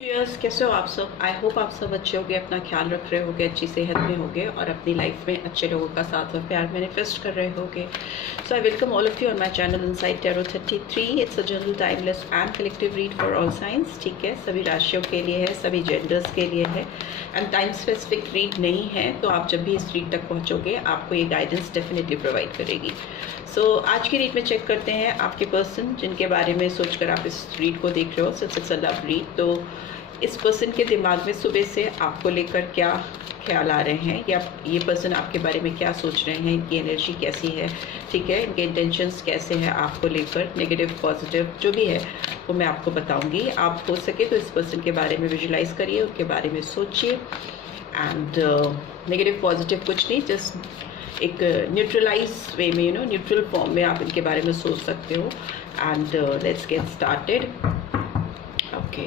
Viewers, कैसे हो आप सब। आई होप आप सब अच्छे होंगे, अपना ख्याल रख रहे होंगे, अच्छी सेहत में होंगे और अपनी लाइफ में अच्छे लोगों का साथ और प्यार मैनिफेस्ट कर रहे होंगे। So I welcome all of you on my channel inside tarot 33। It's a general timeless and collective read for all signs. ठीक है, सभी राशियों के लिए है, सभी जेंडर्स के लिए है एंड टाइम स्पेसिफिक रीड नहीं है। तो आप जब भी इस रीड तक पहुँचोगे आपको ये गाइडेंस डेफिनेटली प्रोवाइड करेगी। सो आज की रीड में चेक करते हैं आपके पर्सन जिनके बारे में सोचकर आप इस रीड को देख रहे हो। Since it's a love read, तो इस पर्सन के दिमाग में सुबह से आपको लेकर क्या ख्याल आ रहे हैं या ये पर्सन आपके बारे में क्या सोच रहे हैं, इनकी एनर्जी कैसी है। ठीक है, इनके इंटेंशंस कैसे हैं आपको लेकर, नेगेटिव पॉजिटिव जो भी है वो मैं आपको बताऊंगी। आप हो सके तो इस पर्सन के बारे में विजुलाइज करिए, उनके बारे में सोचिए एंड नेगेटिव पॉजिटिव कुछ नहीं, जस्ट एक न्यूट्रलाइज वे में, न्यूट्रल फॉर्म में आप इनके बारे में सोच सकते हो। And let's get started. Okay,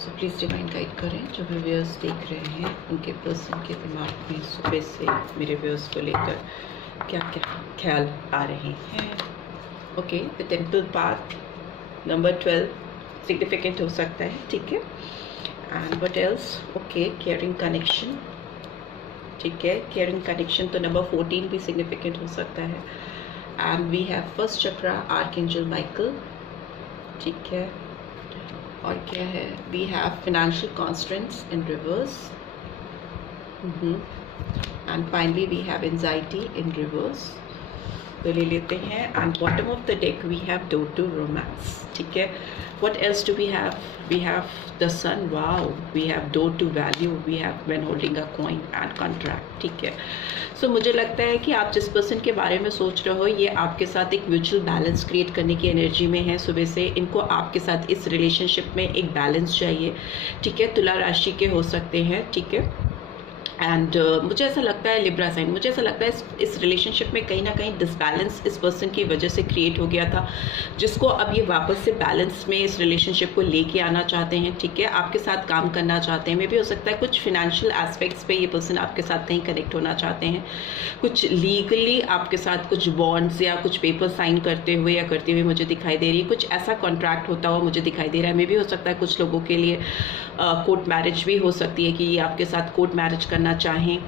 so please divine guide करें जो भी व्यूअर्स देख रहे हैं उनके पर्सन के दिमाग में सुबह से मेरे व्यूअर्स को लेकर क्या क्या ख्याल आ रहे हैं। Okay, the temple path number 12 significant हो सकता है। ठीक है, and what else. Okay, caring connection. ठीक है, केयरिंग कनेक्शन तो नंबर 14 भी सिग्निफिकेंट हो सकता है। And we have first chakra archangel Michael. ठीक है, और क्या है, we have financial constants in reverse and finally we have anxiety in reverse. तो ले लेते हैं। And bottom of the deck we have door to romance. ठीक है, what else do we have, we have the sun, wow, we have door to value, we have when holding a coin and contract. ठीक है, सो मुझे लगता है कि आप जिस पर्सन के बारे में सोच रहे हो ये आपके साथ एक म्यूचुअल बैलेंस क्रिएट करने की एनर्जी में है। सुबह से इनको आपके साथ इस रिलेशनशिप में एक बैलेंस चाहिए। ठीक है, तुला राशि के हो सकते हैं। ठीक है, एंड मुझे ऐसा लगता है लिब्रा साइन, मुझे ऐसा लगता है इस रिलेशनशिप में कहीं ना कहीं डिसबैलेंस इस पर्सन की वजह से क्रिएट हो गया था, जिसको अब ये वापस से बैलेंस में इस रिलेशनशिप को लेके आना चाहते हैं। ठीक है, आपके साथ काम करना चाहते हैं। मे भी हो सकता है कुछ फिनेंशियल एस्पेक्ट्स पे ये पर्सन आपके साथ नहीं कनेक्ट होना चाहते हैं, कुछ लीगली आपके साथ कुछ बॉन्ड्स या कुछ पेपर साइन करते हुए या करते हुए मुझे दिखाई दे रही है, कुछ ऐसा कॉन्ट्रैक्ट होता हुआ मुझे दिखाई दे रहा है। मे भी हो सकता है कुछ लोगों के लिए कोर्ट मैरिज भी हो सकती है कि ये आपके साथ कोर्ट मैरिज करना चाहें।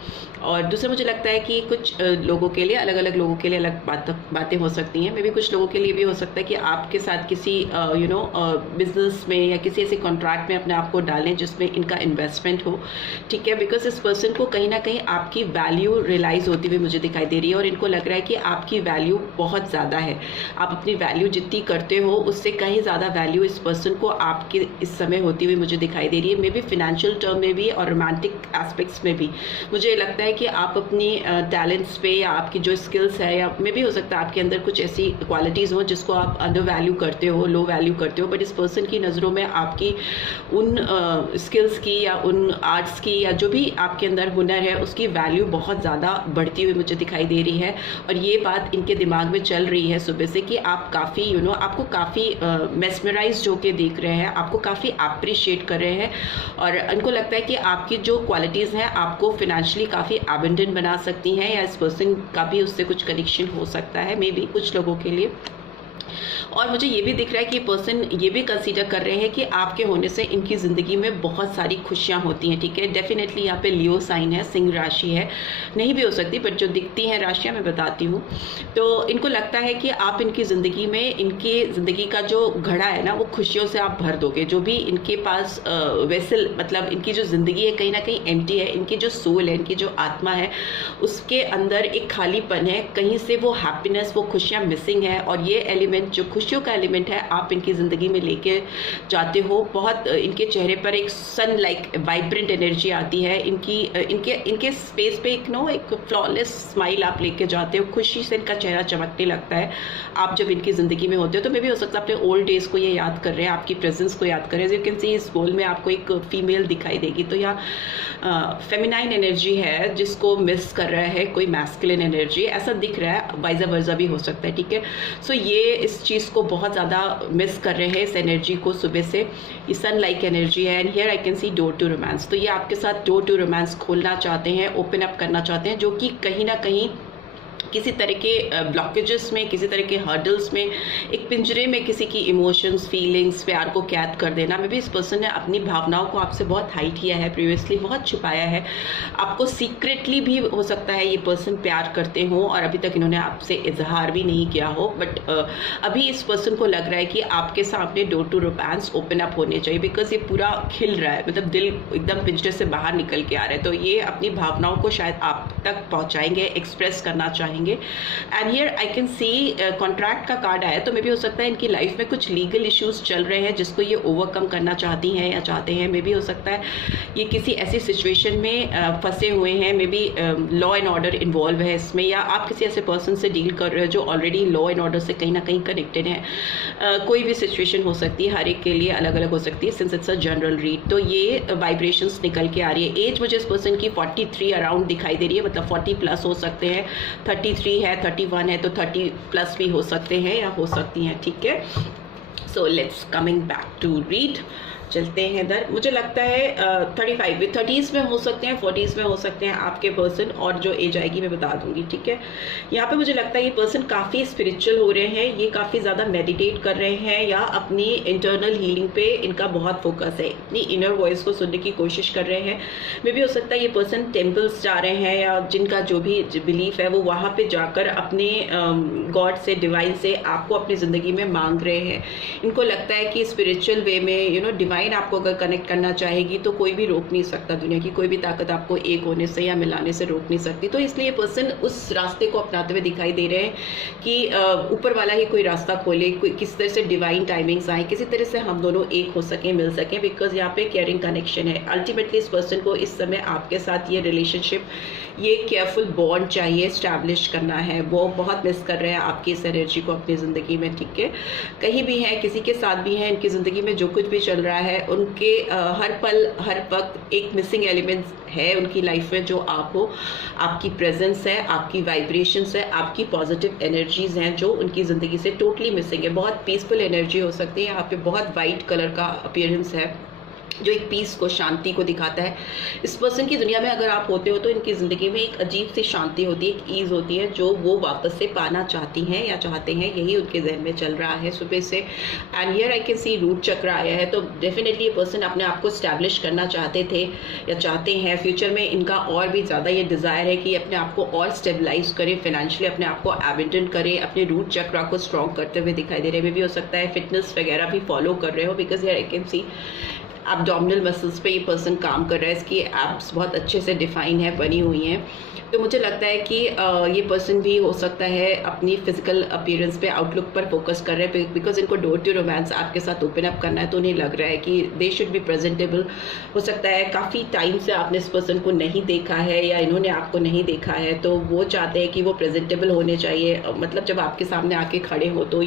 और दूसरा मुझे लगता है कि कुछ लोगों के लिए अलग अलग लोगों के लिए अलग बातें हो सकती हैं। मे बी कुछ लोगों के लिए भी हो सकता है कि आपके साथ किसी बिजनेस में या किसी ऐसे कॉन्ट्रैक्ट में अपने आप को डालें जिसमें इनका इन्वेस्टमेंट हो। ठीक है, बिकॉज इस पर्सन को कहीं ना कहीं आपकी वैल्यू रियलाइज होती हुई मुझे दिखाई दे रही है और इनको लग रहा है कि आपकी वैल्यू बहुत ज़्यादा है। आप अपनी वैल्यू जितनी करते हो उससे कहीं ज़्यादा वैल्यू इस पर्सन को आपके इस समय होती हुई मुझे दिखाई दे रही है। मे बी फिनेंशियल टर्म में भी और रोमांटिक एस्पेक्ट्स में भी मुझे लगता है कि आप अपनी टैलेंट्स पे या आपकी जो स्किल्स है या मे भी हो सकता है आपके अंदर कुछ ऐसी क्वालिटीज़ हो जिसको आप अंडर वैल्यू करते हो, लो वैल्यू करते हो, बट इस पर्सन की नज़रों में आपकी उन स्किल्स की या उन आर्ट्स की या जो भी आपके अंदर हुनर है उसकी वैल्यू बहुत ज़्यादा बढ़ती हुई मुझे दिखाई दे रही है। और ये बात इनके दिमाग में चल रही है सुबह से कि आप काफ़ी आपको काफ़ी मेस्मराइज होके देख रहे हैं, आपको काफ़ी अप्रिशिएट कर रहे हैं और इनको लगता है कि आपकी जो क्वालिटीज़ हैं आपको फाइनेंशियली काफ़ी एबंडेंट बना सकती हैं या इस पर्सन का भी उससे कुछ कनेक्शन हो सकता है मे बी कुछ लोगों के लिए। और मुझे ये भी दिख रहा है कि पर्सन ये भी कंसीडर कर रहे हैं कि आपके होने से इनकी ज़िंदगी में बहुत सारी खुशियाँ होती हैं। ठीक है, डेफिनेटली यहाँ पे लियो साइन है, सिंह राशि है, नहीं भी हो सकती बट जो दिखती हैं राशियाँ मैं बताती हूँ। तो इनको लगता है कि आप इनकी ज़िंदगी में, इनकी ज़िंदगी का जो घड़ा है ना वो खुशियों से आप भर दोगे। जो भी इनके पास वेसल, मतलब इनकी जो ज़िंदगी है कहीं ना कहीं एम्प्टी है, इनकी जो सोल है, इनकी जो आत्मा है उसके अंदर एक खालीपन है, कहीं से वो हैप्पीनेस, वो खुशियाँ मिसिंग है। और ये एलिमेंट जो खुशियों का एलिमेंट है आप इनकी ज़िंदगी में लेके जाते हो। बहुत इनके चेहरे पर एक सन लाइक वाइब्रेंट एनर्जी आती है, इनके स्पेस पे एक फ्लॉलेस स्माइल आप लेके जाते हो, खुशी से इनका चेहरा चमकने लगता है आप जब इनकी ज़िंदगी में होते हो। तो मे भी हो सकता है अपने ओल्ड डेज को ये याद कर रहे हैं, आपकी प्रेजेंस को याद कर रहे हैं। यू कैन सी इस बोल में आपको एक फीमेल दिखाई देगी, तो यहाँ फेमिनाइन एनर्जी है जिसको मिस कर रहा है कोई मैस्कुलिन एनर्जी, ऐसा दिख रहा है, वाइजा वर्जा भी हो सकता है। ठीक है, सो ये इस चीज़ को बहुत ज़्यादा मिस कर रहे हैं, इस एनर्जी को सुबह से। ये सन लाइक एनर्जी है and here I can see door to romance. तो ये आपके साथ डोर टू रोमांस खोलना चाहते हैं, ओपन अप करना चाहते हैं, जो कि कहीं ना कहीं किसी तरह के ब्लॉकेजेस में, किसी तरह के हर्डल्स में, एक पिंजरे में किसी की इमोशंस, फीलिंग्स, प्यार को कैद कर देना। मे बी इस पर्सन ने अपनी भावनाओं को आपसे बहुत हाइड किया है, प्रीवियसली बहुत छुपाया है। आपको सीक्रेटली भी हो सकता है ये पर्सन प्यार करते हो और अभी तक इन्होंने आपसे इजहार भी नहीं किया हो, बट अभी इस पर्सन को लग रहा है कि आपके सामने door to romance open up होने चाहिए, बिकॉज ये पूरा खिल रहा है, मतलब दिल एकदम पिंजरे से बाहर निकल के आ रहा है। तो ये अपनी भावनाओं को शायद आप तक पहुंचाएंगे, एक्सप्रेस करना चाहेंगे। And here I can C contract का कार्ड आया, तो मे भी हो सकता है इनकी लाइफ में कुछ लीगल इश्यूज चल रहे हैं जिसको ये ओवरकम करना चाहती हैं या चाहते हैं। मे भी हो सकता है ये किसी ऐसी सिचुएशन में फंसे हुए हैं, may be law and order involve है इसमें, या आप किसी ऐसे पर्सन से डील कर रहे हो जो ऑलरेडी लॉ एंड ऑर्डर से कहीं ना कहीं कनेक्टेड है। कोई भी सिचुएशन हो सकती है, हर एक के लिए अलग अलग हो सकती है, since it's a general read. तो ये वाइब्रेशंस निकल के आ रही है। एज मुझे इस पर्सन की 43 अराउंड दिखाई दे रही है, मतलब 40 प्लस हो सकते हैं, 33 है, 31 है, तो 30 प्लस भी हो सकते हैं या हो सकती हैं, ठीक है। So let's coming back to read, चलते हैं इधर। मुझे लगता है 35 विद 30s में हो सकते हैं, 40s में हो सकते हैं आपके पर्सन, और जो एज आएगी मैं बता दूंगी, ठीक है। यहाँ पे मुझे लगता है ये पर्सन काफ़ी स्पिरिचुअल हो रहे हैं, ये काफ़ी ज़्यादा मेडिटेट कर रहे हैं या अपनी इंटरनल हीलिंग पे इनका बहुत फोकस है, अपनी इनर वॉइस को सुनने की कोशिश कर रहे हैं। मे भी हो सकता है ये पर्सन टेम्पल्स जा रहे हैं, या जिनका जो भी बिलीफ है वो वहाँ पर जाकर अपने गॉड से, डिवाइन से आपको अपनी ज़िंदगी में मांग रहे हैं। इनको लगता है कि स्पिरिचुअल वे में डिवाइन आपको अगर कनेक्ट करना चाहेगी तो कोई भी रोक नहीं सकता, दुनिया की कोई भी ताकत आपको एक होने से या मिलाने से रोक नहीं सकती। तो इसलिए पर्सन उस रास्ते को अपनाते हुए दिखाई दे रहे हैं कि ऊपर वाला ही कोई रास्ता खोले, कोई किस तरह से डिवाइन टाइमिंग्स आए, किसी तरह से हम दोनों एक हो सकें, मिल सकें, बिकॉज यहाँ पे केयरिंग कनेक्शन है। अल्टीमेटली इस पर्सन को इस समय आपके साथ ये रिलेशनशिप, ये केयरफुल बॉन्ड चाहिए, स्टैब्लिश करना है। वो बहुत मिस कर रहे हैं आपकी इस एनर्जी को अपनी ज़िंदगी में, ठीक है। कहीं भी हैं, किसी के साथ भी हैं, इनकी ज़िंदगी में जो कुछ भी चल रहा है, उनके हर पल हर वक्त एक मिसिंग एलिमेंट है उनकी लाइफ में, जो आप हो, आपकी प्रेजेंस है, आपकी वाइब्रेशंस है, आपकी पॉजिटिव एनर्जीज हैं जो उनकी ज़िंदगी से टोटली मिसिंग है। बहुत पीसफुल एनर्जी हो सकती है, यहाँ पे बहुत वाइट कलर का अपीयरेंस है जो एक पीस को, शांति को दिखाता है। इस पर्सन की दुनिया में अगर आप होते हो तो इनकी ज़िंदगी में एक अजीब सी शांति होती है, एक ईज़ होती है जो वो वापस से पाना चाहती हैं या चाहते हैं, यही उनके जहन में चल रहा है सुबह से। And here I can see root chakra आया है, तो डेफिनेटली ये पर्सन अपने आप को स्टैब्लिश करना चाहते थे या चाहते हैं। फ्यूचर में इनका और भी ज़्यादा ये डिज़ायर है कि अपने आप को और स्टेबलाइज करें, फाइनेंशियली अपने आप को एबिंडन करें, अपने रूट चक्र को स्ट्रॉन्ग करते हुए दिखाई दे रहे हैं। भी हो सकता है फिटनेस वगैरह भी फॉलो कर रहे हो, because here I can C abdominal muscles पे ये पर्सन काम कर रहा है, इसकी एब्स बहुत अच्छे से डिफाइन है, बनी हुई हैं। तो मुझे लगता है कि ये पर्सन भी हो सकता है अपनी फिजिकल अपीयरेंस पे, आउटलुक पर फोकस कर रहे हैं, बिकॉज इनको डोर टू रोमांस आपके साथ ओपन अप करना है। तो उन्हें लग रहा है कि दे शुड बी प्रेजेंटेबल। हो सकता है काफ़ी टाइम से आपने इस पर्सन को नहीं देखा है या इन्होंने आपको नहीं देखा है, तो वो चाहते हैं कि वो प्रेजेंटेबल होने चाहिए। मतलब जब आपके सामने आके खड़े हो तो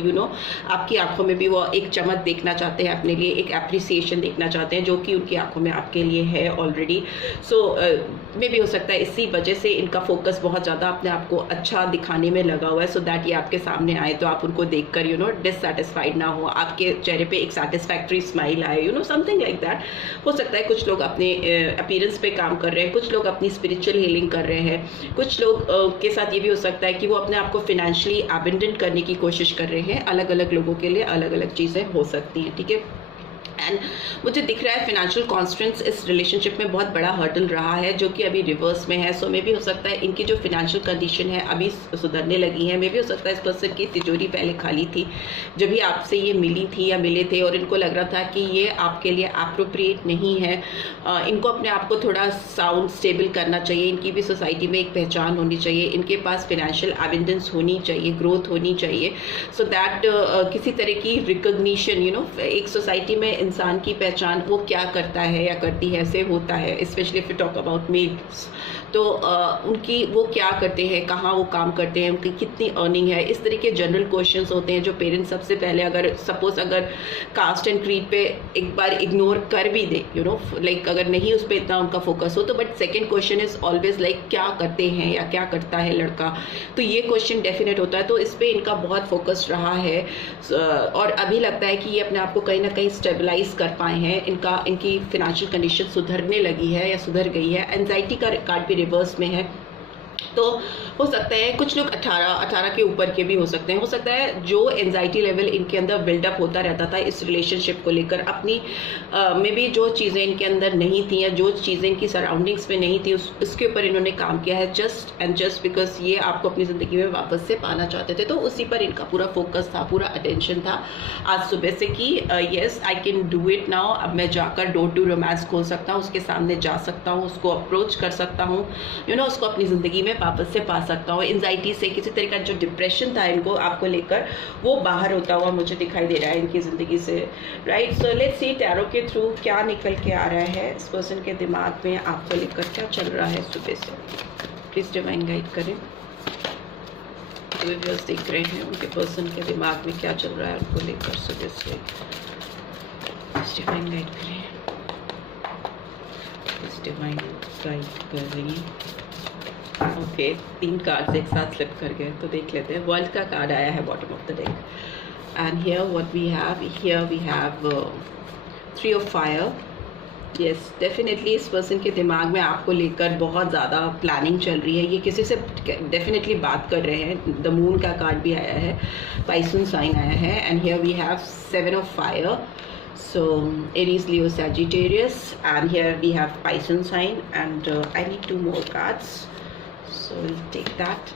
आपकी आंखों में भी वो एक चमक देखना चाहते हैं अपने लिए, एक एप्रिसिएशन देखना चाहते हैं जो कि उनकी आंखों में आपके लिए है ऑलरेडी। सो मे भी हो सकता है इसी वजह से इनका फोकस बहुत ज़्यादा अपने आप को अच्छा दिखाने में लगा हुआ है, सो दैट ये आपके सामने आए तो आप उनको देखकर डिससेटिस्फाइड ना हो, आपके चेहरे पे एक सेटिस्फैक्ट्री स्माइल आए, समथिंग लाइक दैट। हो सकता है कुछ लोग अपने अपीयरेंस पे काम कर रहे हैं, कुछ लोग अपनी स्पिरिचुअल हीलिंग कर रहे हैं, कुछ लोग के साथ ये भी हो सकता है कि वो अपने आप को फिनेंशियली एबंडेंट करने की कोशिश कर रहे हैं। अलग अलग लोगों के लिए अलग अलग चीज़ें हो सकती हैं, ठीक है। एंड मुझे दिख रहा है फाइनेंशियल कॉन्स्टेंट्स इस रिलेशनशिप में बहुत बड़ा हर्डल रहा है जो कि अभी रिवर्स में है। सो मे भी हो सकता है इनकी जो फाइनेंशियल कंडीशन है अभी सुधरने लगी है। मे भी हो सकता है इस पर्सन की तिजोरी पहले खाली थी जब भी आपसे ये मिली थी या मिले थे और इनको लग रहा था कि ये आपके लिए अप्रोप्रिएट नहीं है। इनको अपने आप को थोड़ा साउंड स्टेबल करना चाहिए, इनकी भी सोसाइटी में एक पहचान होनी चाहिए, इनके पास फाइनेंशियल एबिंडेंस होनी चाहिए, ग्रोथ होनी चाहिए, सो दैट किसी तरह की रिकग्निशन एक सोसाइटी में इंसान की पहचान वो क्या करता है या करती है ऐसे होता है। Specially if you talk about males तो उनकी वो क्या करते हैं, कहाँ वो काम करते हैं, उनकी कितनी अर्निंग है, इस तरह के जनरल क्वेश्चंस होते हैं जो पेरेंट्स सबसे पहले अगर सपोज अगर कास्ट एंड क्रीड पे एक बार इग्नोर कर भी दे लाइक अगर नहीं उस पर इतना उनका फोकस हो तो but second question is always like क्या करते हैं या क्या करता है लड़का, तो ये क्वेश्चन डेफिनेट होता है। तो इस पर इनका बहुत फोकस रहा है और अभी लगता है कि ये अपने आप को कहीं ना कहीं स्टेबलाइज कर पाए हैं, इनकी फाइनेंशियल कंडीशन सुधरने लगी है या सुधर गई है। एंजाइटी का कार्ड भी रिवर्स में है तो हो सकता है कुछ लोग 18 के ऊपर के भी हो सकते हैं। हो सकता है जो एंजाइटी लेवल इनके अंदर बिल्डअप होता रहता था इस रिलेशनशिप को लेकर, अपनी में भी जो चीज़ें इनके अंदर नहीं थी या जो चीज़ें इनकी सराउंडिंग्स में नहीं थी उसके ऊपर इन्होंने काम किया है, जस्ट बिकॉज ये आपको अपनी ज़िंदगी में वापस से पाना चाहते थे। तो उसी पर इनका पूरा फोकस था, पूरा अटेंशन था आज सुबह से कि yes I can do it now. अब मैं जाकर डोर टू रोमांस खोल सकता हूँ, उसके सामने जा सकता हूँ, उसको अप्रोच कर सकता हूँ, उसको अपनी ज़िंदगी में वापस से पा सकता हूँ। एंजाइटी से किसी तरह का जो डिप्रेशन था इनको आपको लेकर वो बाहर होता हुआ मुझे दिखाई दे रहा है इनकी ज़िंदगी से, right. So let's see tarot के थ्रू क्या निकल के आ रहा है, इस पर्सन के दिमाग में आपको लेकर क्या चल रहा है सुबह से। प्लीज़ डिवाइन गाइड करें। जो व्यूअर्स देख रहे हैं उनके पर्सन के दिमाग में क्या चल रहा है उनको लेकर सुबह से, प्लीज़ डिवाइन गाइड करें, प्लीज़ डिवाइन गाइड करें। ओके, 3 कार्ड्स एक साथ स्लिप कर गए, तो देख लेते हैं। वर्ल्ड का कार्ड आया है bottom of the deck, and here what we have 3 of fire. Yes, definitely इस पर्सन के दिमाग में आपको लेकर बहुत ज़्यादा प्लानिंग चल रही है। ये किसी से डेफिनेटली बात कर रहे हैं। द मून का कार्ड भी आया है, पाइसन साइन आया है, and here we have 7 of fire. So Aries, Leo, Sagittarius, and here we have Pisces sign, and I need 2 more cards, so we'll take that.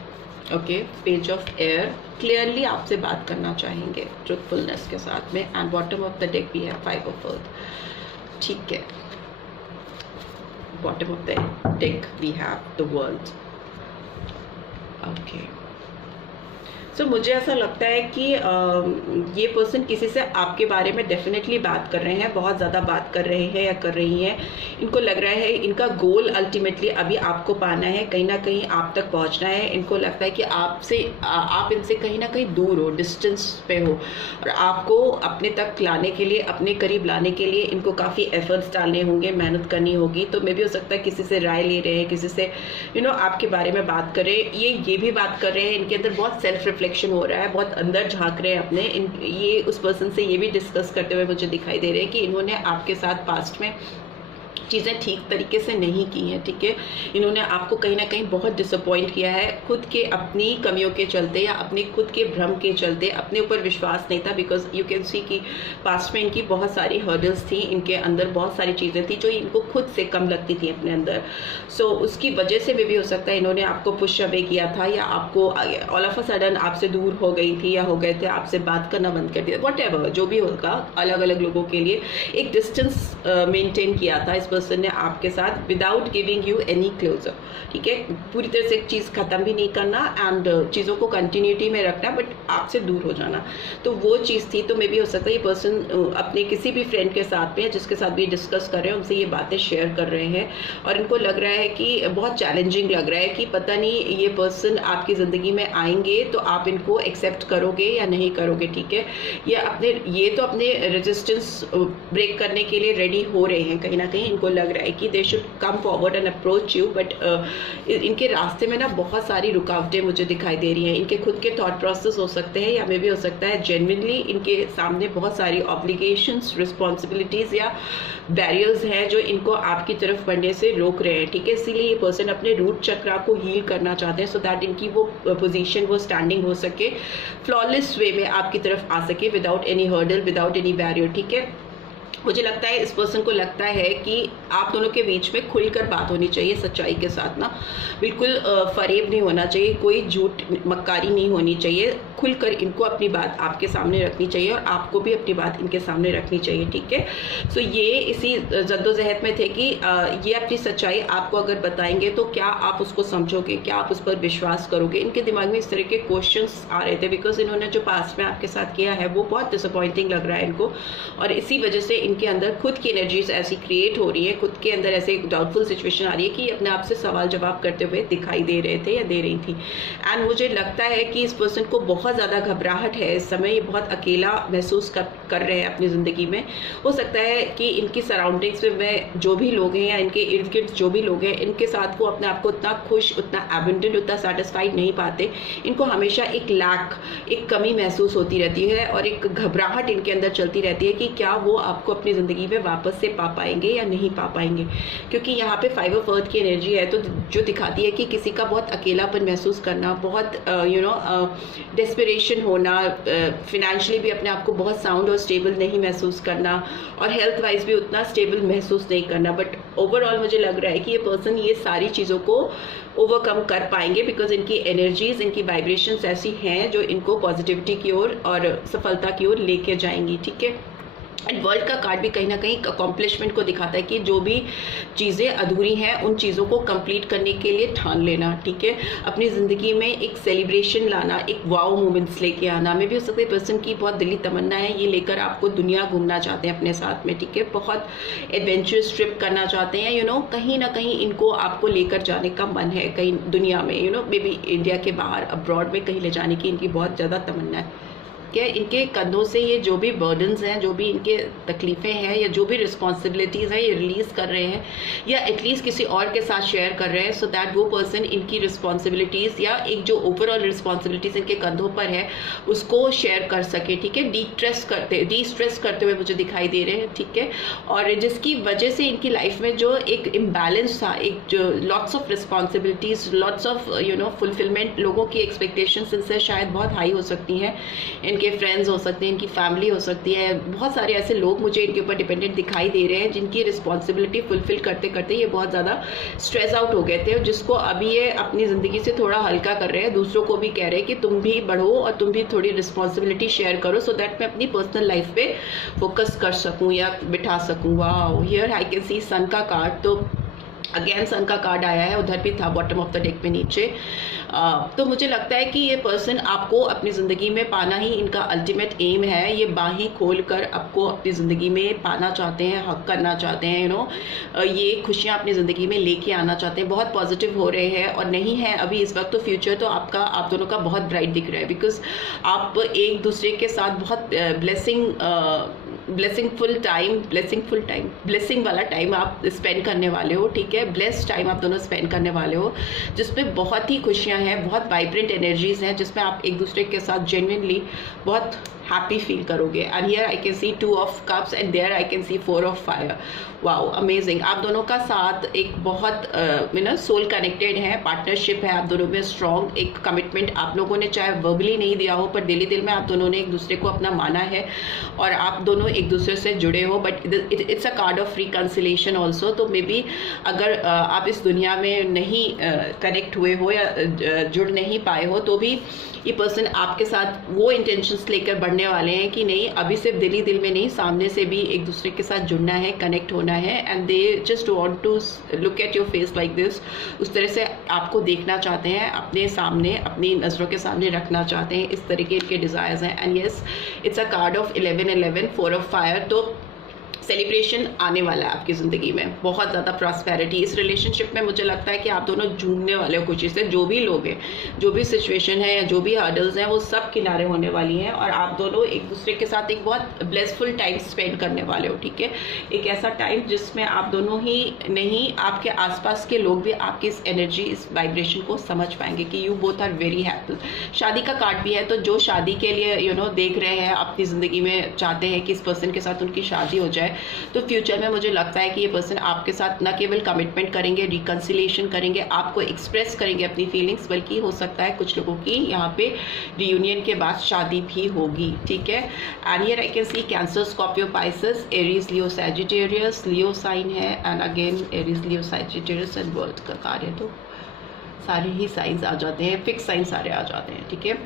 Okay, Page of Air, clearly आपसे बात करना चाहेंगे truthfulness के साथ में, and bottom of the deck we have 5 of Earth. ठीक है, bottom of the deck we have the World. Okay. सो मुझे ऐसा लगता है कि ये पर्सन किसी से आपके बारे में डेफिनेटली बात कर रहे हैं, बहुत ज़्यादा बात कर रहे हैं या कर रही हैं। इनको लग रहा है इनका गोल अल्टीमेटली अभी आपको पाना है, कहीं ना कहीं आप तक पहुंचना है। इनको लगता है कि आप इनसे कहीं ना कहीं दूर हो, डिस्टेंस पे हो, और आपको अपने तक लाने के लिए, अपने करीब लाने के लिए इनको काफ़ी एफर्ट्स डालने होंगे, मेहनत करनी होगी। तो मे भी हो सकता है किसी से राय ले रहे हैं, किसी से आपके बारे में बात कर रहे हैं। ये भी बात कर रहे हैं, इनके अंदर बहुत सेल्फ रिफ्लेक्शन हो रहा है, बहुत अंदर झांक रहे हैं अपने। ये उस पर्सन से ये भी डिस्कस करते हुए मुझे दिखाई दे रहे हैं कि इन्होंने आपके साथ पास्ट में चीज़ें ठीक तरीके से नहीं की हैं, ठीक है। इन्होंने आपको कहीं ना कहीं बहुत डिसअपॉइंट किया है, खुद के अपनी कमियों के चलते या अपने खुद के भ्रम के चलते। अपने ऊपर विश्वास नहीं था, बिकॉज यू कैन सी कि पास्ट में इनकी बहुत सारी हर्डल्स थी, इनके अंदर बहुत सारी चीज़ें थी जो इनको खुद से कम लगती थी अपने अंदर। सो उसकी वजह से भी हो सकता है इन्होंने आपको पुश अवे किया था, या आपको ऑल ऑफ अ सडन आपसे दूर हो गई थी या हो गए थे, आपसे बात करना बंद कर दिया, व्हाटएवर जो भी होगा। अलग अलग लोगों के लिए एक डिस्टेंस मेंटेन किया था इस पर्सन ने आपके साथ, without giving you any closure, ठीक है। पूरी तरह से एक चीज़ खत्म भी नहीं करना एंड चीज़ों को कंटिन्यूटी में रखना, बट आपसे दूर हो जाना, तो वो चीज़ थी। तो मे भी हो सकता है ये पर्सन अपने किसी भी फ्रेंड के साथ में, जिसके साथ भी डिस्कस कर रहे हैं, उनसे ये बातें शेयर कर रहे हैं, और इनको लग रहा है कि बहुत चैलेंजिंग लग रहा है कि पता नहीं ये पर्सन आपकी ज़िंदगी में आएंगे तो आप इनको एक्सेप्ट करोगे या नहीं करोगे, ठीक है। ये तो अपने रेजिस्टेंस ब्रेक करने के लिए रेडी हो रहे हैं, कहीं ना कहीं इनको लग रहा है कि they should come forward and approach you, but इनके रास्ते में ना बहुत सारी रुकावटें मुझे दिखाई दे रही हैं। इनके खुद के थॉट प्रोसेस हो सकते हैं, या मे भी हो सकता है जेन्युइनली इनके सामने बहुत सारी ऑब्लिगेशंस, रिस्पॉन्सिबिलिटीज़ या बैरियर्स हैं जो इनको आपकी तरफ बढ़ने से रोक रहे हैं, ठीक है। इसीलिए ये पर्सन अपने रूट चक्रा को हील करना चाहते हैं, सो दैट इनकी वो पोजीशन, वो स्टैंडिंग हो सके, फ्लॉलेस वे में आपकी तरफ आ सके, without any hurdle, without any barrier, ठीक है। मुझे लगता है इस पर्सन को लगता है कि आप दोनों के बीच में खुलकर बात होनी चाहिए, सच्चाई के साथ ना, बिल्कुल फरेब नहीं होना चाहिए, कोई झूठ मक्कारी नहीं होनी चाहिए। खुलकर इनको अपनी बात आपके सामने रखनी चाहिए, और आपको भी अपनी बात इनके सामने रखनी चाहिए, ठीक है। सो ये इसी जद्दोजहद में थे कि ये अपनी सच्चाई आपको अगर बताएंगे तो क्या आप उसको समझोगे, क्या आप उस पर विश्वास करोगे। इनके दिमाग में इस तरह के क्वेश्चंस आ रहे थे, बिकॉज इन्होंने जो पास्ट में आपके साथ किया है वो बहुत डिसअपॉइंटिंग लग रहा है इनको, और इसी वजह से इनके अंदर खुद की एनर्जीज ऐसी क्रिएट हो रही है, खुद के अंदर ऐसे डाउटफुल सिचुएशन आ रही है कि अपने आप से सवाल जवाब करते हुए दिखाई दे रहे थे या दे रही थी। एंड मुझे लगता है कि इस पर्सन को बहुत ज़्यादा घबराहट है इस समय, ये बहुत अकेला महसूस कर रहे हैं अपनी ज़िंदगी में। हो सकता है कि इनकी सराउंडिंग्स में जो भी लोग हैं या इनके इर्द गिर्द जो भी लोग हैं, इनके साथ वो अपने आप को उतना खुश, उतना एबंडेंट, उतना सेटिस्फाइड नहीं पाते। इनको हमेशा एक लैक, एक कमी महसूस होती रहती है, और एक घबराहट इनके अंदर चलती रहती है कि क्या वो आपको अपनी ज़िंदगी में वापस से पा पाएंगे या नहीं पा पाएंगे, क्योंकि यहाँ पे 5 ऑफ अर्थ की एनर्जी है, तो जो दिखाती है कि किसी का बहुत अकेलापन महसूस करना, बहुत डेस्परेशन होना, फिनेंशियली भी अपने आप को बहुत साउंड और स्टेबल नहीं महसूस करना, और हेल्थ वाइज भी उतना स्टेबल महसूस नहीं करना। बट ओवरऑल मुझे लग रहा है कि ये पर्सन ये सारी चीज़ों को ओवरकम कर पाएंगे, बिकॉज इनकी एनर्जीज, इनकी वाइब्रेशंस ऐसी हैं जो इनको पॉजिटिविटी की ओर और सफलता की ओर लेके जाएंगी। ठीक है, एंड वर्ल्ड का कार्ड भी कहीं ना कहीं अकॉम्प्लिशमेंट को दिखाता है कि जो भी चीज़ें अधूरी हैं उन चीज़ों को कंप्लीट करने के लिए ठान लेना। ठीक है, अपनी ज़िंदगी में एक सेलिब्रेशन लाना, एक वाओ मोमेंट्स लेके आना। में भी हो सकता है पर्सन की बहुत दिली तमन्ना है, ये लेकर आपको दुनिया घूमना चाहते हैं अपने साथ में। ठीक है, बहुत एडवेंचरस ट्रिप करना चाहते हैं, कहीं ना कहीं इनको आपको लेकर जाने का मन है कहीं दुनिया में, मे बी इंडिया के बाहर, अब्रॉड में कहीं ले जाने की इनकी बहुत ज़्यादा तमन्ना है। क्या इनके कंधों से ये जो भी बर्डन्स हैं, जो भी इनके तकलीफ़ें हैं, या जो भी रिस्पॉन्सिबिलिटीज़ हैं, ये रिलीज़ कर रहे हैं, या एटलीस्ट किसी और के साथ शेयर कर रहे हैं, सो दैट वो पर्सन इनकी रिस्पॉन्सिबिलिटीज़ या एक जो ओवरऑल रिस्पॉन्सिबिलिटीज़ इनके कंधों पर है उसको शेयर कर सके। ठीक है, डी स्ट्रेस करते हुए मुझे दिखाई दे रहे हैं। ठीक है, और जिसकी वजह से इनकी लाइफ में जो एक इम्बैलेंस था, एक जो lots of responsibilities, lots of fulfilment, लोगों की एक्सपेक्टेशंस इनसे शायद बहुत हाई हो सकती हैं, इनके फ्रेंड्स हो सकते हैं, इनकी फैमिली हो सकती है, बहुत सारे ऐसे लोग मुझे इनके ऊपर डिपेंडेंट दिखाई दे रहे हैं जिनकी रिस्पॉन्सिबिलिटी फुलफिल करते करते ये बहुत ज़्यादा स्ट्रेस आउट हो गए थे, और जिसको अभी ये अपनी ज़िंदगी से थोड़ा हल्का कर रहे हैं। दूसरों को भी कह रहे हैं कि तुम भी बढ़ो और तुम भी थोड़ी रिस्पॉन्सिबिलिटी शेयर करो, सो दैट मैं अपनी पर्सनल लाइफ पे फोकस कर सकूँ या बिठा सकूँ। Wow, here I can see sun का कार्ड, तो अगेन सन का कार्ड आया है, उधर भी था बॉटम ऑफ द डेक में नीचे। तो मुझे लगता है कि ये पर्सन आपको अपनी ज़िंदगी में पाना ही इनका अल्टीमेट एम है। ये बाहें खोलकर आपको अपनी ज़िंदगी में पाना चाहते हैं, हक करना चाहते हैं, ये खुशियाँ अपनी ज़िंदगी में लेके आना चाहते हैं। बहुत पॉजिटिव हो रहे हैं, और नहीं है अभी इस वक्त, तो फ्यूचर तो आप दोनों का बहुत ब्राइट दिख रहा है, बिकॉज आप एक दूसरे के साथ बहुत ब्लेसिंग वाला टाइम आप स्पेंड करने वाले हो। ठीक है, ब्लेस्ड टाइम आप दोनों स्पेंड करने वाले हो, जिसमें बहुत ही खुशियां हैं, बहुत वाइब्रेंट एनर्जीज हैं, जिसमें आप एक दूसरे के साथ जेन्युइनली बहुत हैप्पी फील करोगे। And here I can see 2 of cups and there I can see 4 of fire. Wow, amazing. आप दोनों का साथ एक बहुत सोल कनेक्टेड है, पार्टनरशिप है आप दोनों में, स्ट्रॉन्ग एक कमिटमेंट आप लोगों ने चाहे वर्बली नहीं दिया हो, पर दिली दिल में आप दोनों ने एक दूसरे को अपना माना है, और आप दोनों एक दूसरे से जुड़े हो। But it's a card of reconciliation also. तो मे बी अगर आप इस दुनिया में नहीं कनेक्ट हुए हो या जुड़ नहीं पाए हो, तो भी ये पर्सन आपके साथ वो इंटेंशंस लेकर बढ़ने वाले हैं कि नहीं, अभी सिर्फ दिली दिल में नहीं, सामने से भी एक दूसरे के साथ जुड़ना है, कनेक्ट होना है। And they just want to look at your face like this. उस तरह से आपको देखना चाहते हैं, अपने सामने, अपनी नज़रों के सामने रखना चाहते हैं। इस तरीके के डिज़ायर्स हैं। And yes, it's a card of 11 4 of fire. तो सेलिब्रेशन आने वाला है आपकी ज़िंदगी में, बहुत ज़्यादा प्रॉस्पेरिटी। इस रिलेशनशिप में मुझे लगता है कि आप दोनों झूमने वाले हो खुशी से। जो भी लोग हैं, जो भी सिचुएशन है या जो भी हर्डल्स हैं, वो सब किनारे होने वाली हैं, और आप दोनों एक दूसरे के साथ एक बहुत ब्लेसफुल टाइम स्पेंड करने वाले हो। ठीक है, एक ऐसा टाइम जिसमें आप दोनों ही नहीं, आपके आसपास के लोग भी आपकी इस एनर्जी, इस वाइब्रेशन को समझ पाएंगे कि you both are very happy. शादी का कार्ड भी है, तो जो शादी के लिए देख रहे हैं, अपनी ज़िंदगी में चाहते हैं कि इस पर्सन के साथ उनकी शादी हो जाए, तो फ्यूचर में मुझे लगता है कि ये पर्सन आपके साथ न केवल कमिटमेंट करेंगे, रिकन्सिलेशन करेंगे, आपको एक्सप्रेस करेंगे अपनी फीलिंग्स, बल्कि हो सकता है कुछ लोगों की यहाँ पे रियूनियन के बाद शादी भी होगी। ठीक है, and here I can see Cancer, Scorpio, Pisces, Aries, Leo, Sagittarius. Leo sign है, and again Aries, Leo, Sagittarius and world का कार्य, तो सारे ही साइंस आ जाते हैं, फिक्स साइन सारे आ जाते हैं। ठीक है,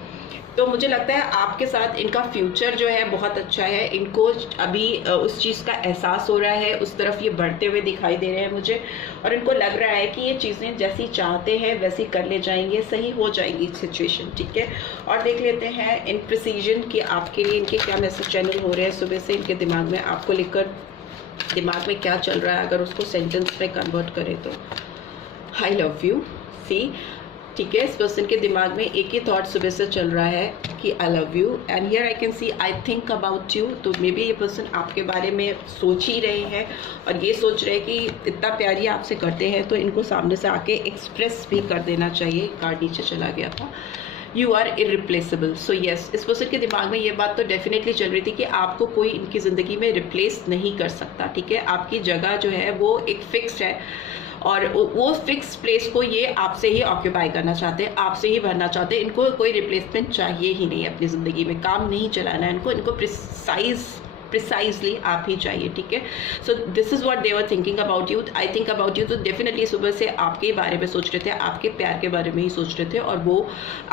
तो मुझे लगता है आपके साथ इनका फ्यूचर जो है बहुत अच्छा है। इनको अभी उस चीज़ का एहसास हो रहा है, उस तरफ ये बढ़ते हुए दिखाई दे रहे हैं मुझे, और इनको लग रहा है कि ये चीज़ें जैसी चाहते हैं वैसी कर ले जाएंगे, सही हो जाएगी सिचुएशन। ठीक है, और देख लेते हैं इन प्रिसीजन कि आपके लिए इनके क्या मैसेज चैनल हो रहे हैं सुबह से इनके दिमाग में, आपको लेकर दिमाग में क्या चल रहा है। अगर उसको सेंटेंस में कन्वर्ट करें तो आई लव यू, सी। ठीक है, इस पर्सन के दिमाग में एक ही थॉट सुबह से चल रहा है कि I love you, and here I can C I think about you. तो मे बी ये पर्सन आपके बारे में सोच ही रहे हैं, और ये सोच रहे हैं कि इतना प्यार ये आपसे करते हैं, तो इनको सामने से आके एक्सप्रेस भी कर देना चाहिए। कार्ड नीचे चला गया था। You are irreplaceable. So yes, इस पर्सन के दिमाग में ये बात तो डेफिनेटली चल रही थी कि आपको कोई इनकी ज़िंदगी में रिप्लेस नहीं कर सकता. ठीक है, आपकी जगह जो है वो एक फिक्स है और वो फिक्स प्लेस को ये आपसे ही ऑक्यूपाई करना चाहते हैं, आपसे ही भरना चाहते हैं. इनको कोई रिप्लेसमेंट चाहिए ही नहीं अपनी ज़िंदगी में, काम नहीं चलाना है इनको प्रिसाइजली आप ही चाहिए. ठीक है, सो this is what they were thinking about you. I think about you, तो डेफिनेटली सुबह से आपके बारे में सोच रहे थे, आपके प्यार के बारे में ही सोच रहे थे, और वो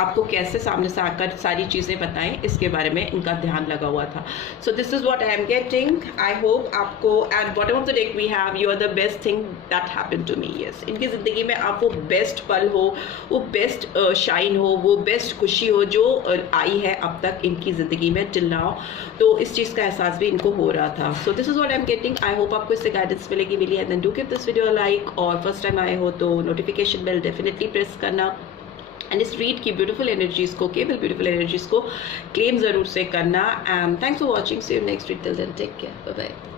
आपको कैसे सामने से आकर सारी चीज़ें बताएं इसके बारे में इनका ध्यान लगा हुआ था. So this is what I am getting. I hope आपको at bottom of the deck we have you are the best thing that happen to me. Yes, इनकी ज़िंदगी में आप वो बेस्ट पल हो, वो बेस्ट शाइन हो, वो बेस्ट खुशी हो जो आई है अब तक इनकी ज़िंदगी में टिल नाउ. तो इस चीज़ का एहसास इनको हो रहा था. So this is what I am getting. I hope आपको इससे गाइडेंस मिली है. Then do give this video like, और फर्स्ट टाइम आए हो तो नोटिफिकेशन बेल डेफिनेटली प्रेस करना, एंड इस रीड की ब्यूटीफुल एनर्जीज को, केवल ब्यूटीफुल एनर्जीज को क्लेम जरूर से करना. And thanks for watching. See you next read. Till then take care. Bye bye.